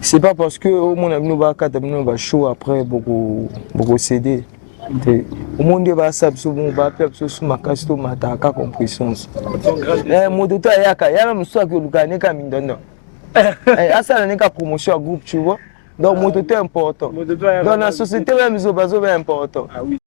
C'est pas parce que au monde a chaud après beaucoup céder. Au monde va s'absorber, va faire sur ma casse to mata ka compression. Moto to ayaka, ya même soit que le gagner comme indonno. Asa na ka promotion à groupe, tu vois. Donc moto to important. Dans la société même zo bazo important. Ah oui.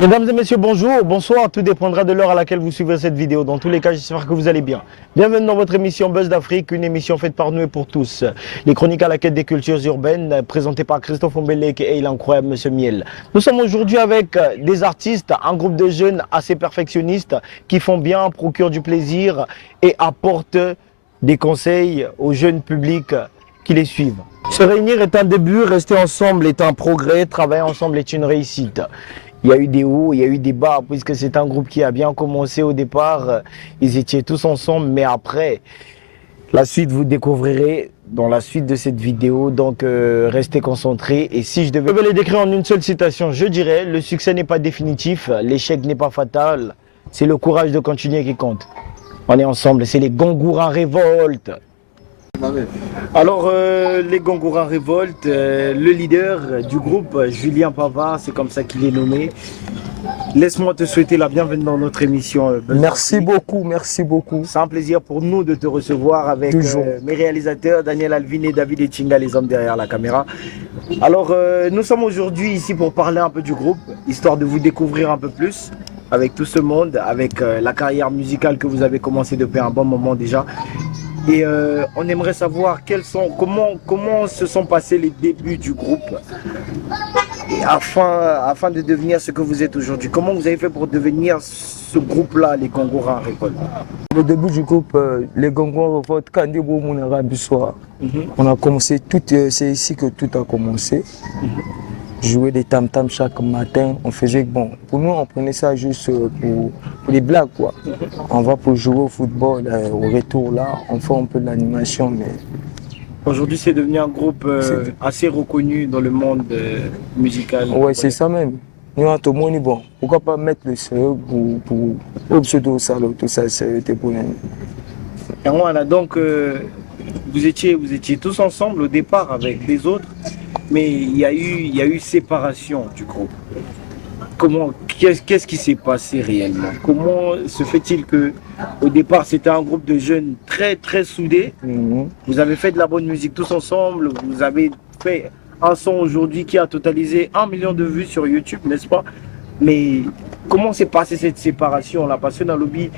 Mesdames et messieurs, bonjour, bonsoir, tout dépendra de l'heure à laquelle vous suivez cette vidéo. Dans tous les cas, j'espère que vous allez bien. Bienvenue dans votre émission Buzz d'Afrique, une émission faite par nous et pour tous. Les chroniques à la quête des cultures urbaines, présentées par Christophe Ombelek et l'incroyable Monsieur Miel. Nous sommes aujourd'hui avec des artistes, un groupe de jeunes assez perfectionnistes qui font bien, procurent du plaisir et apportent des conseils aux jeunes publics qui les suivent. Se réunir est un début, rester ensemble est un progrès, travailler ensemble est une réussite. Il y a eu des hauts, il y a eu des bas, puisque c'est un groupe qui a bien commencé au départ. Ils étaient tous ensemble, mais après, la suite, vous découvrirez dans la suite de cette vidéo. Donc, restez concentrés. Et si je devais les décrire en une seule citation, je dirais, le succès n'est pas définitif, l'échec n'est pas fatal. C'est le courage de continuer qui compte. On est ensemble, c'est les Gongourins Révolte. Alors, les Gongourins Révolte, le leader du groupe, Julien Pavard, c'est comme ça qu'il est nommé. Laisse-moi te souhaiter la bienvenue dans notre émission. Merci beaucoup, merci beaucoup. C'est un plaisir pour nous de te recevoir avec mes réalisateurs, Daniel Alvin et David Etchinga, les hommes derrière la caméra. Alors, nous sommes aujourd'hui ici pour parler un peu du groupe, histoire de vous découvrir un peu plus avec tout ce monde, avec la carrière musicale que vous avez commencé depuis un bon moment déjà. Et on aimerait savoir comment se sont passés les débuts du groupe et afin de devenir ce que vous êtes aujourd'hui. Comment vous avez fait pour devenir ce groupe-là, les Gongourins Révolte? Le début du groupe, les Gongourins Révolte, quand on a commencé, c'est ici que tout a commencé. Jouer des tam-tams chaque matin, on faisait bon. Pour nous, on prenait ça juste pour les blagues, quoi. On va pour jouer au football, au retour là, on fait un peu de l'animation, mais... Aujourd'hui, c'est devenu un groupe assez reconnu dans le monde musical. Ouais, c'est ça même. Nous, à tout le monde, bon, pourquoi pas mettre le sérieux pour pseudo salaud, tout ça, c'était pour nous. Et voilà, donc, vous étiez tous ensemble au départ avec les autres. Mais il y a eu séparation du groupe. Qu'est-ce qui s'est passé réellement? Comment se fait-il que au départ c'était un groupe de jeunes très très soudés? Vous avez fait de la bonne musique tous ensemble. Vous avez fait un son aujourd'hui qui a totalisé 1 million de vues sur YouTube, n'est-ce pas? Mais comment s'est passée cette séparation là? Parce que dans le lobby,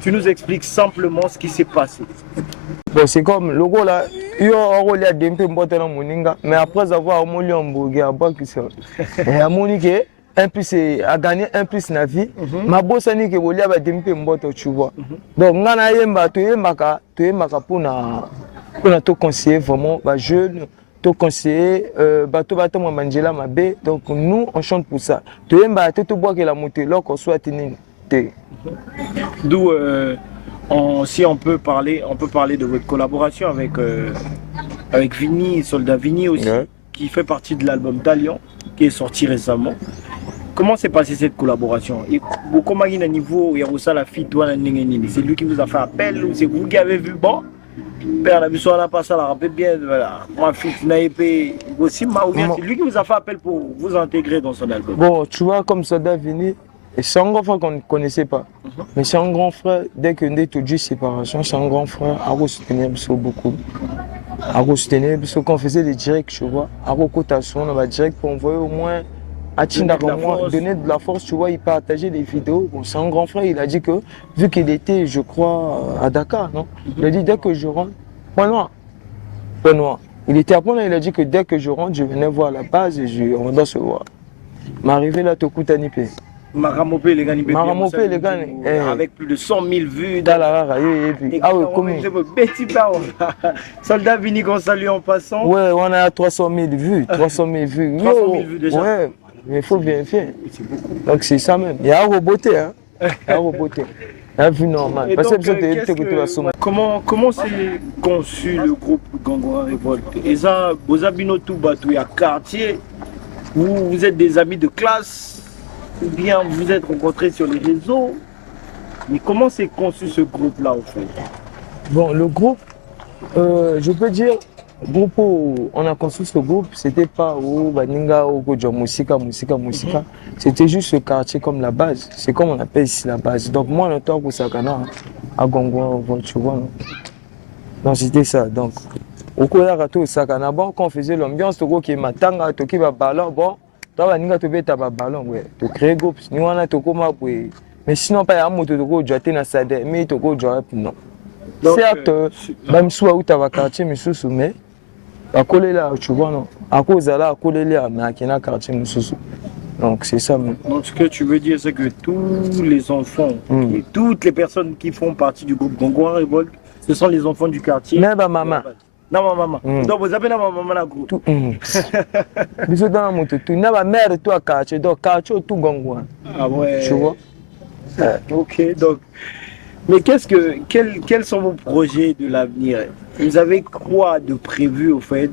tu nous expliques simplement ce qui s'est passé. Bon, c'est comme le gars là, il a dempé dans moninga, mais après avoir amolé un hamburger à bas qui ça. Et à monique, un plus a gagné un plus na vie. Ma bosse ni que volia ba dempé mboto, tu vois. Donc ngana yemba to yemaka pour na to conseiller vraiment ba jeune, to conseiller bato bato mo manjela mabe. Donc nous on chante pour ça. To yemba to boire que la montée là qu'on soit tenir. D'où si on peut parler de votre collaboration avec Vini, Soldat Vini aussi, qui fait partie de l'album Talion, qui est sorti récemment. Comment s'est passée cette collaboration? Comment il y a un niveau où il y a la fille, c'est lui qui vous a fait appel ou c'est vous qui avez vu bon? Père, la mission n'a pas ça, la rappelle bien, voilà. Moi, fille, aussi, c'est lui qui vous a fait appel pour vous intégrer dans son album. Bon, tu vois, comme Soldat Vini. Et c'est un grand frère qu'on ne connaissait pas. Mais c'est un grand frère, dès que nous avons dit séparation, c'est un grand frère, à soutenir beaucoup. À soutenir, parce qu'on faisait des directs, tu vois. À cotation, on va direct pour envoyer au moins à Tinda, donner de la force, tu vois, il partageait des vidéos. Bon, c'est un grand frère, il a dit que, vu qu'il était, je crois, à Dakar, non? Il a dit, dès que je rentre, point noir. Il était à point là, il a dit que dès que je rentre, je venais voir la base et on doit se voir. M'arrivé là, Tokutanipé. Maramopé les gars, avec plus de 100 000 vues dans la rare. Ah oui, combien? Soldat Vini qu'on salue en passant. Ouais, on a 300 000 vues. 300 000 vues. 300 000 vues déjà. Ouais, mais il faut vérifier. Donc c'est ça même. Il y a un roboté, hein. Il y a un roboté. Un vu normal. Parce que comment s'est conçu le groupe Gongourins Révolte? Et ça, Bozabino Toubatou, il y a quartier. vous êtes des amis de classe ou bien vous vous êtes rencontrés sur les réseaux? Mais comment s'est conçu ce groupe-là en fait? Bon, le groupe, je peux dire, groupe où on a construit ce groupe, c'était pas où Baninga ou Gojo Musika. C'était juste ce quartier comme la base. C'est comme on appelle ici la base. Donc moi, en tant que Sakana, à Gongo, tu vois. Donc c'était ça. Donc, au cours de Sakana, bon, quand on faisait l'ambiance, qui est matanga, qui va ballon, bon, toi, Baninga, tu veux ballon, ouais. Tu crées groupe, nous on a tout comme mais sinon, pas un mot de go, tu as un mais tu go, non. Certes, même si tu as un quartier, mais sous mais à coller là, tu vois, non. À cause de là, à coller là, mais à un quartier, mais sous. Donc c'est ça. Donc ce que tu veux dire, c'est que tous les enfants, et toutes les personnes qui font partie du groupe Gongo Révolte, ce sont les enfants du quartier. Mais ma maman. Non, ma maman. Donc vous appelez ma maman la groupe. Bisous dans la moto, tout. Ma mère, toi, quartier, donc quartier, tout Gongo. Ah ouais. Tu vois. Ok, donc. Mais quels sont vos projets de l'avenir? Vous avez quoi de prévu au fait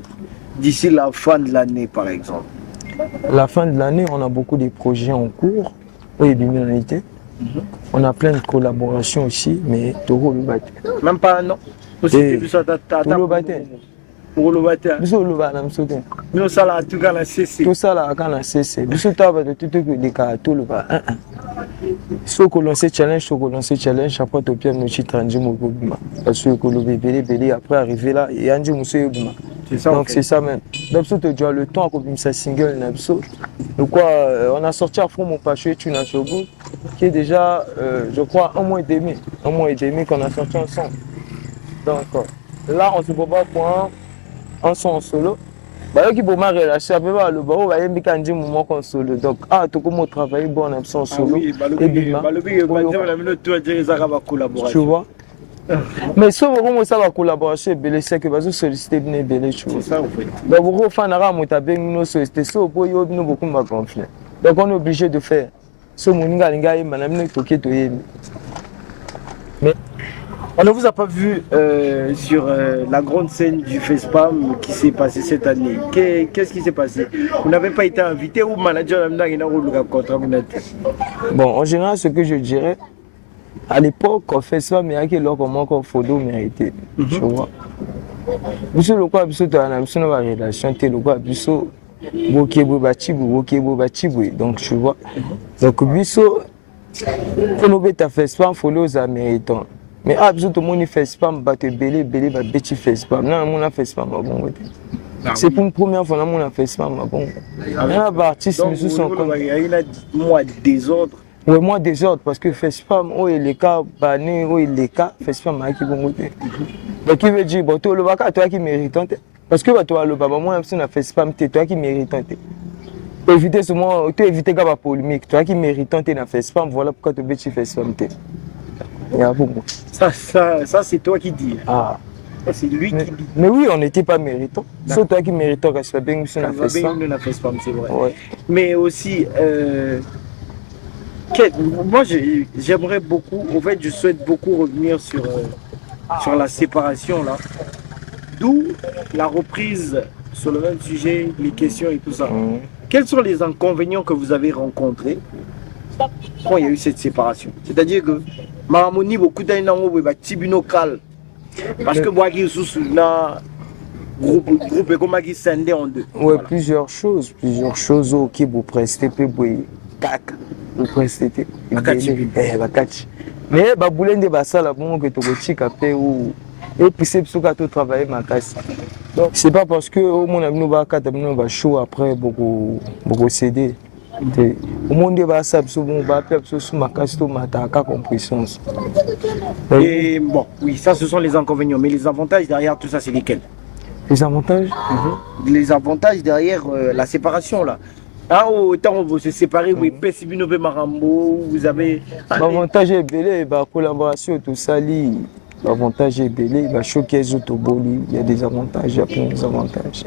d'ici la fin de l'année par exemple? La fin de l'année, on a beaucoup de projets en cours. Oui, bien réalité. On a plein de collaborations aussi, mais Toro le bâti. Même pas un an. Aussi, pour le bâti. Nous, ça là, tout cas, la CC. Tout ça là, quand on a cessé. Nous sommes de tout le cas, tout le bas. Ce que l'on sait challenge, après tu peux nous chitranger mon gouvernement. Parce que le bébé, après arriver là, il y a un jour, monsieur Yougma. Donc c'est ça même. Donc tu as le temps comme ça single, donc quoi, on a sorti à fond mon paché, tu n'as pas qui est déjà, je crois, un mois et demi qu'on a sorti ensemble. Donc là, on se prépare pour un son en solo. Bah, qui pour ma relation, après le barreau, il y a un moment qu'on solo. Donc, tu comment travailler bon en son solo. Tu vois. Mais si on commence à collaborer, c'est que vous sollicitez bien belé. C'est ça en fait. Donc, vous faites un rame, vous avez nous sollicité, ça pour y avoir beaucoup de conflits. Donc, on est obligé de faire. Ce moninga linga, il m'a amené toqué to yemi. Mais on ne vous a pas vu sur la grande scène du FESPAM qui s'est passé cette année. Qu'est-ce qui s'est passé? Vous n'avez pas été invité ou manager Bon, en général, ce que je dirais, à l'époque, au FESPAM, il y a qui l'or comment qu'on photo mérité. Tu vois. Biso le quoi, biso tu as une relation, tu le quoi, biso, donc tu vois. Donc biso, faut nous mettre à FESPAM, faut les Américains. Mais tout le monde fait spam, battre belé, va bêtir fait spam. Non, on a fait spam, bon. C'est pour une première fois, on a fait spam, bon. Il y a des artistes qui sont comme. Il y a une moi désordre. Oui, moi désordre, parce que fait spam, oh, il est cas, banné, oh, il est cas, fait spam, qui bon côté. Donc, il veut dire, bon, toi, le baka, toi qui mérite, parce que toi, le baba, moi, si on a fait spam, toi qui mérite. Éviter ce moment, tu évites la polémique, toi qui mérite, tu as fait spam, voilà pourquoi tu veux faire spam. Ça c'est toi qui dis. Ah. C'est lui qui dit. Mais oui, on n'était pas méritant. C'est toi qui méritant que ce bien que on a fait ça. C'est vrai. Ouais. Mais aussi, moi j'aimerais beaucoup, en fait je souhaite beaucoup revenir sur la séparation là. D'où la reprise sur le même sujet, les questions et tout ça. Quels sont les inconvénients que vous avez rencontrés quand il y a eu cette séparation? C'est-à-dire que Maramoni, beaucoup d'années, Tibinocal. Parce que moi, qui suis dans groupe et comment qui scindé en deux. Oui, plusieurs choses qui vous prestez, vous prestez. Mais baboulé de basala bon que tu capé ou et puis c'est pour que tu travailles ma casse. Donc c'est pas parce que au mon ami va chaud après beaucoup céder. Au monde va ça bon va faire sous ma casse to mataka compression. Et bon, oui, ça ce sont les inconvénients, mais les avantages derrière tout ça c'est lesquels? Les avantages? Les avantages derrière la séparation là. Ah, autant vous se séparez, vous avez Marambo, vous avez. L'avantage est belé, la collaboration, tout ça, l'avantage est belé, il choquer les autres, il y a des avantages, il y a plein d'avantages.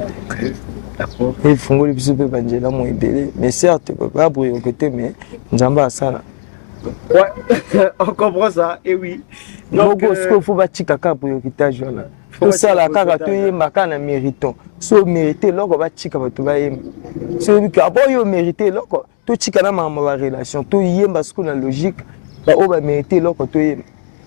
D'accord. Et il faut que les gens soient belé. Mais certes, il ne peut pas brûler côté, mais nous avons ça. Ouais, on comprend ça, et oui. Donc, ce qu'il faut bâtir caca pour le quitage là. tosala kaka toyemba kaka na mériton so mérite eloko batika bato bayemba soki abo oyo mérite eloko totika na makambo barelation toyemba siko na logique baoyo bamérite eloko toyemba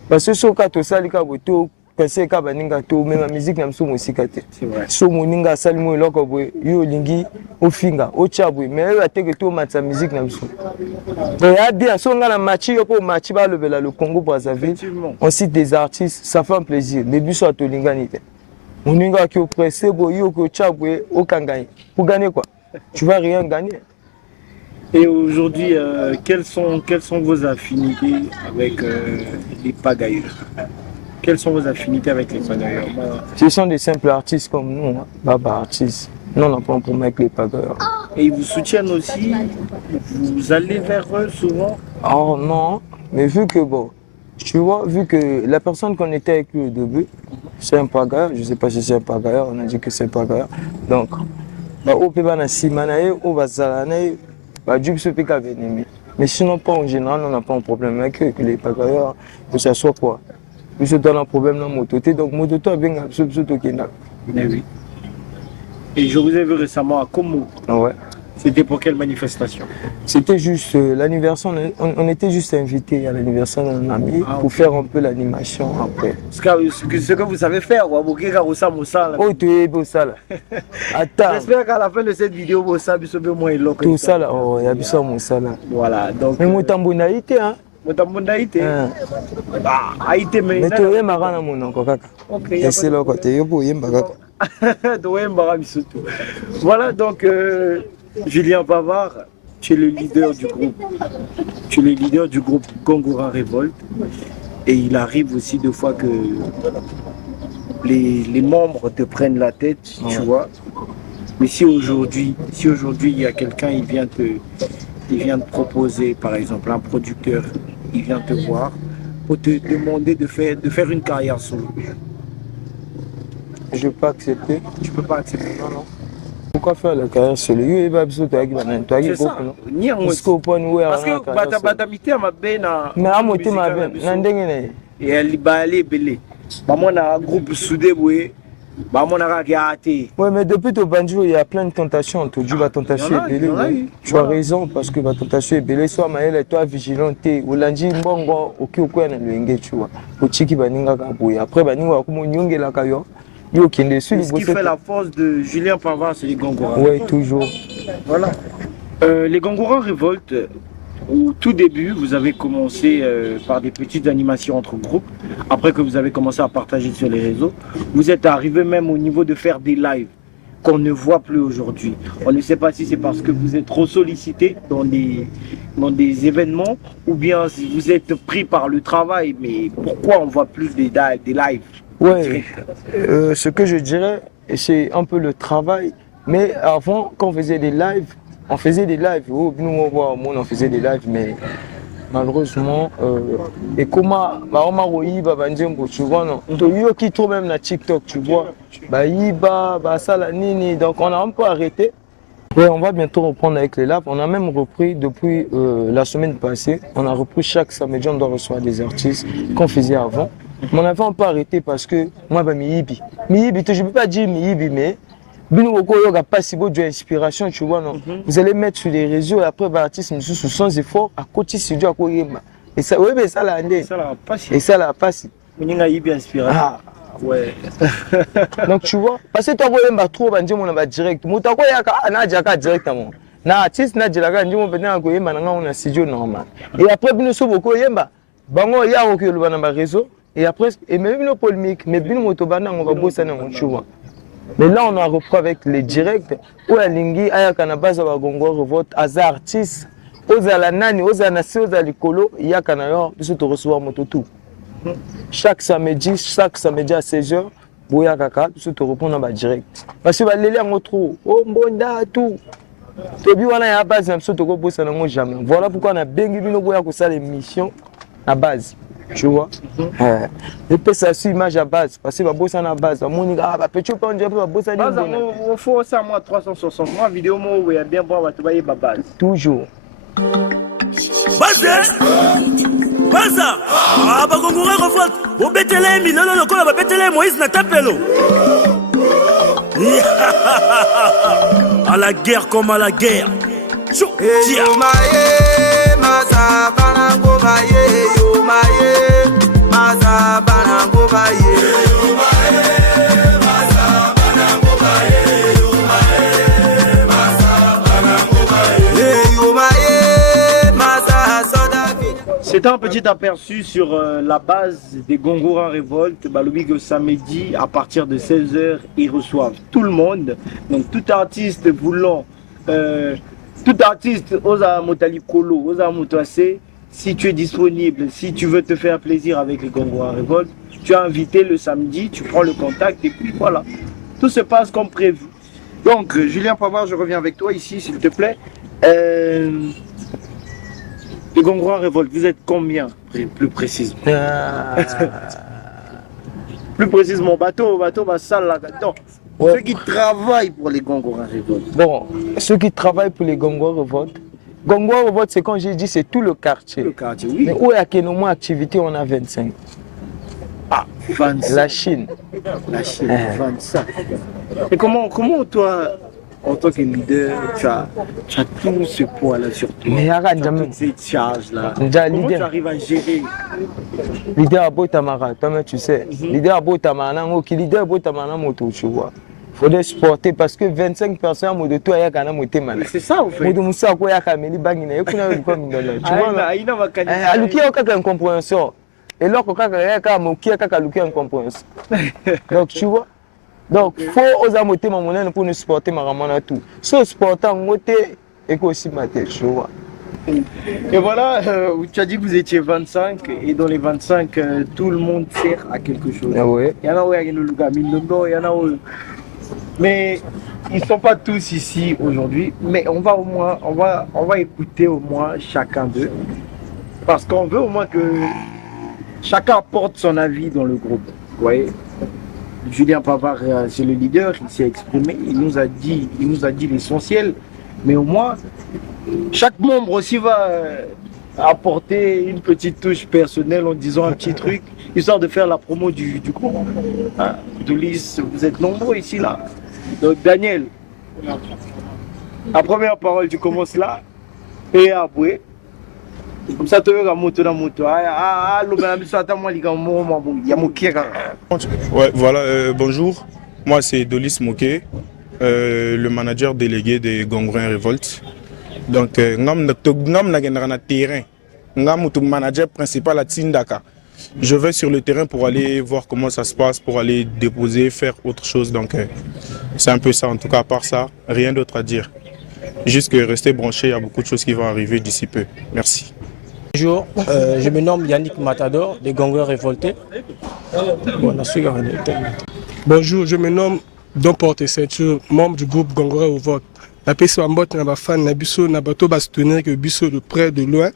parce que soki kaka tosali kaka boye topese kaka baninga tomema musique na biso mosika te so moninga asali mo eloko boye yo olingi ofinga otya boye mais oyo ateke tomatisa musique na biso eya bien so nga na machi yo mpo machi balobela le Congo Brazzaville on cite des artistes ça fait un plaisir mais biso atolingani te moninga aki opresse boye yo oki otya boye okanga ye pour gagner quoi tu vas rien gagner. Et aujourd'hui, quelles sont vos affinités avec les pagailleurs? Quelles sont vos affinités avec les pagailleurs? Ce sont des simples artistes comme nous, hein. Baba artistes. Nous, on n'a pas un problème avec les pagailleurs. Et ils vous soutiennent aussi? Vous allez vers eux souvent? Oh non, mais vu que bon, tu vois, vu que la personne qu'on était avec lui au début, c'est un pagailleur, je ne sais pas si c'est un pagailleur, on a dit que c'est un pagailleur. Donc, au Pébana Simanae, au Bazalanae, mais sinon, pas en général, on n'a pas un problème avec eux, que les pagailleurs, que ça soit quoi. Nous avons un problème dans la moto. Donc, moto a bien absolument oui. Et je vous ai vu récemment à Como. Ouais. C'était pour quelle manifestation? C'était juste l'anniversaire, on était juste invités à l'anniversaire d'un ami pour faire un peu l'animation après. Ce que vous savez faire, oh, tu es beau ça là. Attends. J'espère qu'à la fin de cette vidéo, vous savez moins l'autre. Tout ça là, oh, il y a besoin de ça là. Voilà, donc. Mais mon tambour naïté, hein? Mon tambour naïté? Ah, haïté, mais tu es marrant à mon oncle, kaka. Ok. Et c'est là, côté, yo, pour yemba, kaka. Voilà, donc. Julien Pavard, tu es le leader du groupe. Tu es le leader du groupe Gongora Revolt. Et il arrive aussi deux fois que les membres te prennent la tête, tu vois. Mais si aujourd'hui il y a quelqu'un, il vient te proposer, par exemple, un producteur, il vient te voir pour te demander de faire une carrière solo. Je ne peux pas accepter. Tu ne peux pas accepter, non. Pourquoi faire la carrière seule? C'est ça. Parce que batamité ma bena. Mais à moitié ma bena. Nandengene. Et elle balé belé. Maman a un groupe soudé boué. Maman a gâté. Ouais, mais depuis ton banjo, il y a plein de tentations. Tu dis la tentation est belée. Tu as raison parce que la tentation est belée. Soit maël, toi vigilant. Ou lundi mbongo oki okwa na luenge tu vois. Ochiki baninga kaboué. Après baninga kumo nyonge la kayo. Ce qui fait la force de Julien Pavard, c'est les Gongora. Oui, toujours. Voilà. Les Gongora Révolte, au tout début, vous avez commencé par des petites animations entre groupes. Après que vous avez commencé à partager sur les réseaux, vous êtes arrivé même au niveau de faire des lives qu'on ne voit plus aujourd'hui. On ne sait pas si c'est parce que vous êtes trop sollicité dans des événements ou bien si vous êtes pris par le travail. Mais pourquoi on ne voit plus des lives? Oui, ce que je dirais, c'est un peu le travail. Mais avant, quand on faisait des lives, on faisait des lives. Oh, nous, on faisait des lives, mais malheureusement, et comment, tu vois, non. Tu qui trouve même la TikTok, tu vois. Donc, on a un peu arrêté. Et on va bientôt reprendre avec les lives. On a même repris depuis la semaine passée. On a repris chaque samedi, on doit recevoir des artistes qu'on faisait avant. Mais on avait un peu arrêté parce que moi, Miyibi, je ne peux pas dire Miyibi, mais il n'y a pas si beau d'inspiration, tu vois, non. Vous allez mettre sur les réseaux et après, l'artiste, sans effort, à côté, c'est dur à courir. Et ça, oui, mais ça l'a andé. Et ça l'a passé. Ah, ouais. Donc, tu vois, parce que toi, tu as trop direct. Tu as directement. Na artiste, na direct, on a studio normal. Et après, nous sommes beaucoup, bango ya okyo le bana réseau et après et même nos polémiques mais bien motobana on va bosser na monchua. Mais là on a repris avec les directs où la lingi aya kana base ba gongo revote az artiste ozala nani ozana si ozala likolo ya kana yo biso to recevoir moto tout. Chaque samedi à 16h boya kaka biso to répondre ba direct. Parce que ba lele en trop oh mbonda tout. Tobi wana ya base na biso to ko bosser na jamais. Voilà pourquoi on a bengi bino boya ko ça l'émission à base, tu vois. Et puis ça suit image à base, parce que bosse à la base. Mon gars, petit peu on dirait que bosse à la base. Il faut ça moi 360 moi vidéo moi où il y a bien bon va te base. Toujours. Baza bakongora revolte bobetele milolo lokola babetele Moïse na tapelo. À la guerre comme à la guerre. C'est un petit aperçu sur la base des Gongora Révolte. Balobi que samedi, à partir de 16h, ils reçoivent tout le monde. Donc tout artiste voulant, tout artiste, Oza Motali Kolo, Oza Motoase, si tu es disponible, si tu veux te faire plaisir avec les Gongora Révolte, tu es invité le samedi, tu prends le contact et puis voilà. Tout se passe comme prévu. Donc Julien Pavard, je reviens avec toi ici s'il te plaît. Les Gongora Révolte, vous êtes combien plus précisément? Plus précisément, bateau, salle là-dedans. Ouais. Ceux qui travaillent pour les Gongora Révolte. Bon, ceux qui travaillent pour les Gongora Révolte. Gongora Révolte, c'est quand j'ai dit, c'est tout le quartier. Le quartier, oui. Mais où est-ce que nos activités, on a 25. Ah, 25. La Chine. La Chine, 25. Et comment toi, en tant que leader, tu as tout ce poids-là sur toi. Mais regarde, toute cette charge-là. Comment tu arrives à gérer? Leader à Botamara, toi-même tu sais. Leader à Botamara, leader à Botamara, moto, tu vois. Il faudrait supporter parce que 25 personnes de toi, il y a quand même été malade. C'est ça, en fait. Tu vois, il y a une incompréhension. Et là, il y a une incompréhension. Donc, tu vois. Donc, il faut oser monter ma monnaie pour nous supporter ma ramana tout. Ce supportant monter et aussi mater, tu vois. Et voilà, tu as dit que vous étiez 25 et dans les 25, tout le monde sert à quelque chose. Ah ouais. Il y en a où il y a le Lugaminondo, il y en a où. Mais ils ne sont pas tous ici aujourd'hui. Mais on va au moins, on va écouter au moins chacun d'eux. Parce qu'on veut au moins que chacun apporte son avis dans le groupe. Vous voyez? Julien Pavard, c'est le leader, il s'est exprimé, il nous a dit l'essentiel, mais au moins, chaque membre aussi va apporter une petite touche personnelle en disant un petit truc, histoire de faire la promo du groupe. Hein? Dolis, vous êtes nombreux ici, là. Donc Daniel, la première parole, tu commences là, et après, comme ça, tu vas moto dans moto. Ouais, voilà, bonjour. Moi, c'est Dolis Moké, le manager délégué des Gongora Révolte. Donc, je suis manager principal à Tsindaka. Je vais sur le terrain pour aller voir comment ça se passe, pour aller déposer, faire autre chose. Donc, c'est un peu ça. En tout cas, à part ça, rien d'autre à dire. Juste que rester branché, il y a beaucoup de choses qui vont arriver d'ici peu. Merci. Bonjour, je me nomme Yannick Matador, des Gongora Révoltés. Bonjour, je me nomme Don Porte Ceinture, membre du groupe Gongora Révolte. La personne qui est fan de Bisso, n'a pas de soutenir que Bisso de près de loin,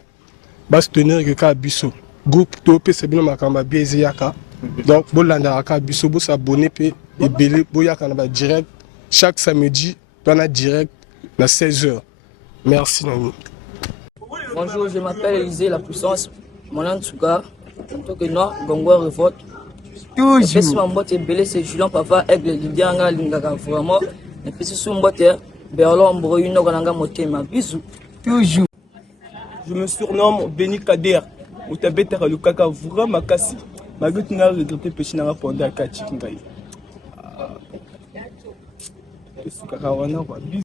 va soutenir que Bisso. Groupe Topé, c'est bien ma camba Biesiaka. Donc, Bolanda Aka Bisso, vous s'abonner et Belé, Boyaka direct, chaque samedi, dans la direct, à 16h. Merci, Nani. Bonjour, je m'appelle Élisée La Puissance, mon nom est Tsuga, en tant que noir, Gongora Révolte. Toujours. Je suis en boîte belé, c'est Julien Pavard, Aigle, Lidianga, Lingaka, vraiment. Et puis, c'est sur boîte, Berlon, Broyuno, Gananga, Motema, bisous. Toujours. Je me surnomme Béni Kader, Outabeta Lukaka, vraiment Makassi. Ma gueule n'a regretté Péchinara pendant 4 Kingaï.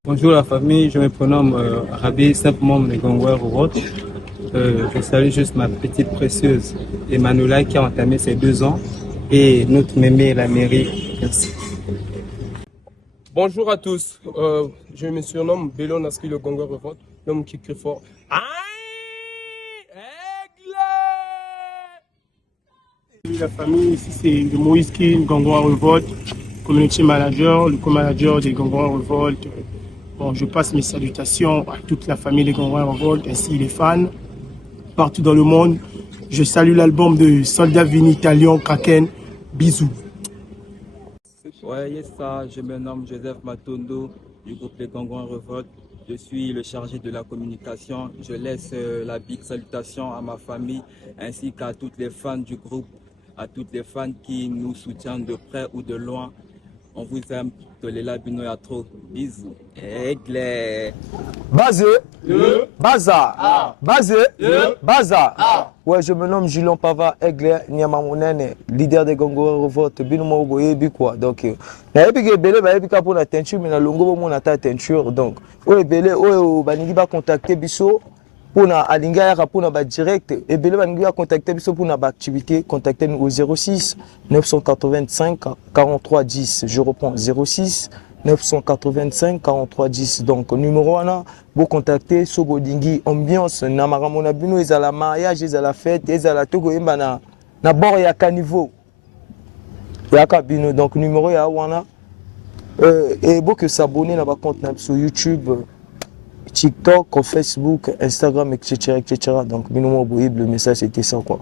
Bonjour la famille, je me prénomme Rabi, simple membre de Gongora Révolte. Je salue juste ma petite précieuse Emmanuela qui a entamé ses 2 ans et notre mémé la mairie. Merci. Bonjour à tous, je me surnomme Bélo Naski le Gongora Révolte, l'homme qui crie fort. La famille, ici c'est Moïse King, Gongora Révolte. Community manager, le co-manager des Gongora Révolte. Bon, je passe mes salutations à toute la famille des Gongora Révolte, ainsi les fans partout dans le monde. Je salue l'album de Soldat Vini Italian Kraken. Bisous. Ouais, ça, je me nomme Joseph Matondo du groupe Les Gongora Révolte. Je suis le chargé de la communication. Je laisse la big salutation à ma famille ainsi qu'à toutes les fans du groupe, à toutes les fans qui nous soutiennent de près ou de loin. On vous aime. Tolela Bino ya trop. Bisous. Aigle. Basé, Baza, Basé, Baza. Ouais, je me nomme Julien Pava, Aigle, Niamamonene, leader des Gongora Revolt, Binomo Boyebi quoi. Donc, na ebi belé ba ebi ka pour la teinture, mais na longo mo na ta teinture. Donc, ouais belé, ouais baningi ba contacter biso pour na alinga ya pour na ba direct. Et belé baningi ba contacter biso pour na ba activité, contactez nous au 06 985 43 10. Je reprends 06 985 43 10. Donc numéro 1, vous contactez Sobodingi ambiance na maramona bino ezala mariage ezala fête ezala toko yemba na bord ya caniveau ya kabino. Donc numéro ya wana et vous que s'abonner na ba compte sur YouTube, TikTok, Facebook, Instagram, etc. Donc bino le message c'était ça quoi.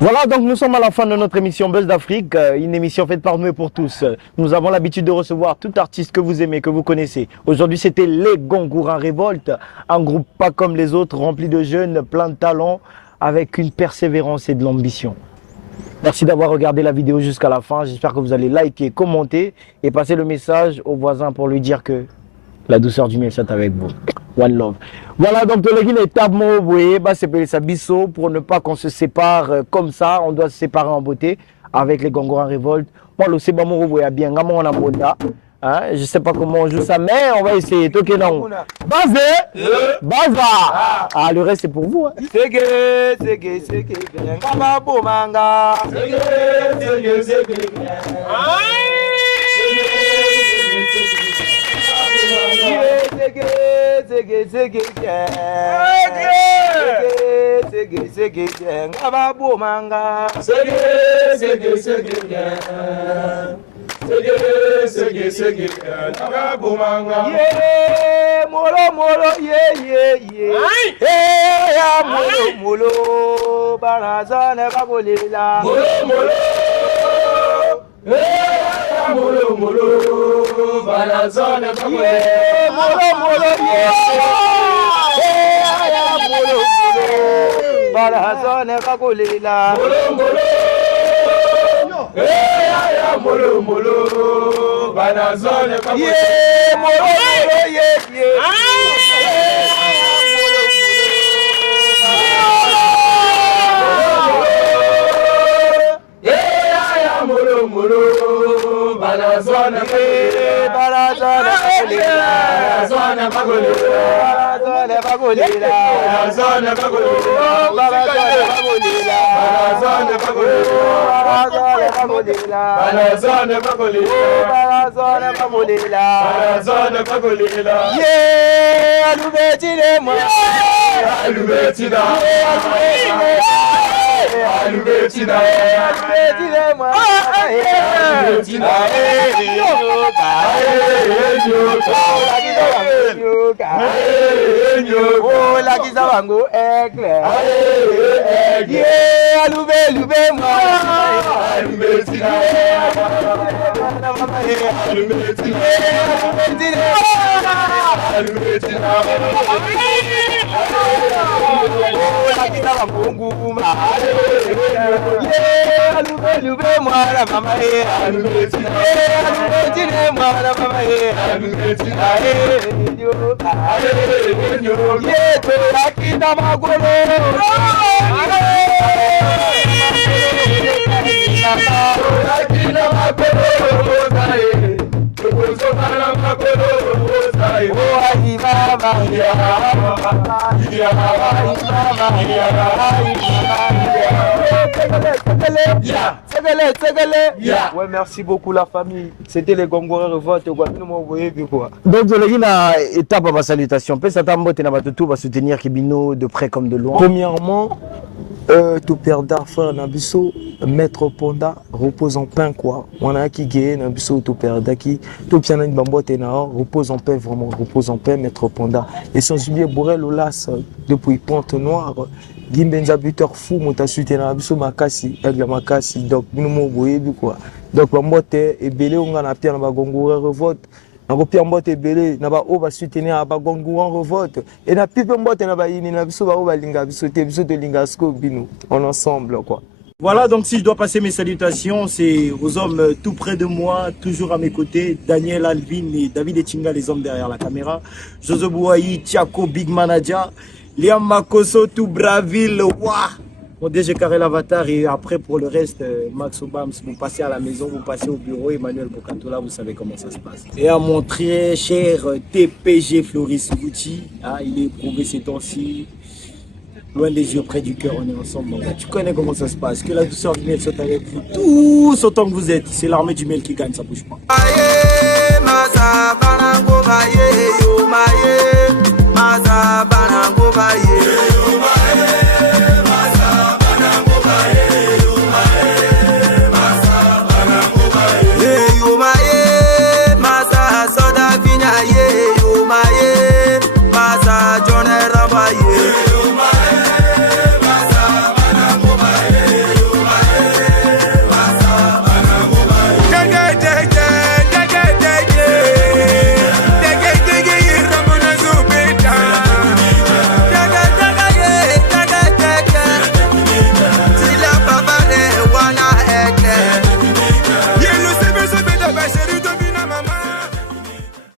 Voilà, donc nous sommes à la fin de notre émission Buzz d'Afrique, une émission faite par nous et pour tous. Nous avons l'habitude de recevoir tout artiste que vous aimez, que vous connaissez. Aujourd'hui, c'était les Gongoura Revolt, un groupe pas comme les autres, rempli de jeunes, plein de talent, avec une persévérance et de l'ambition. Merci d'avoir regardé la vidéo jusqu'à la fin. J'espère que vous allez liker, commenter et passer le message au voisin pour lui dire que la douceur du miel soit avec vous. One love. Voilà, donc le étape, vous voyez, c'est ça bisso pour ne pas qu'on se sépare comme ça. On doit se séparer en beauté avec les Gongora Revolt. Moi, le c'est bon, vous voyez bien, on a bonda. Je ne sais pas comment on joue ça, mais on va essayer. Basé, Baza. Ah, le reste c'est pour vous. Ouais, merci beaucoup la famille. C'était les Gongora Revolt. Donc, le étape à ma salutation. Peut-être que tout va soutenir Kibino de près comme de loin. Premièrement, tout père d'Arfra Nabiso, Maître Ponda, repose en paix quoi. On a qui gagne Nabiso, tout père d'Aki, tout piano de Bambote Nao, repose en paix vraiment, repose en paix, Maître Ponda. Et sans oublier Borel Olas, depuis Pointe Noire, Gimbenza buteur fou, Mota soutenu Nabiso Makasi, Aigle Makasi, donc nous m'ont quoi. Donc Bambote et Belé, on a piano Gongora Revolt. nakopia mbote ebele na baoyo basoutenir ya bagongouran revolte et na pipe mbote na bayini na biso baoyo balinga biso te biso tolinga siko bino en ensemble quoi. Voilà, donc si je dois passer mes salutations, c'est aux hommes tout près de moi, toujours à mes côtés, Daniel, Alvin et David Etinga, les hommes derrière la caméra, José Bouaï, Tiako, Big Manager, Liam Makoso, tout Braville, Wouah. Bon, déjà carré l'avatar et après pour le reste, Max Obams, vous passez à la maison, vous passez au bureau, Emmanuel Bokatola, vous savez comment ça se passe. Et à mon très cher TPG Floris Gucci, ah, il est prouvé ces temps-ci. Loin des yeux, près du cœur, on est ensemble. Mon gars. Tu connais comment ça se passe. Que la douceur du miel soit avec vous tous autant que vous êtes. C'est l'armée du miel qui gagne, ça bouge pas.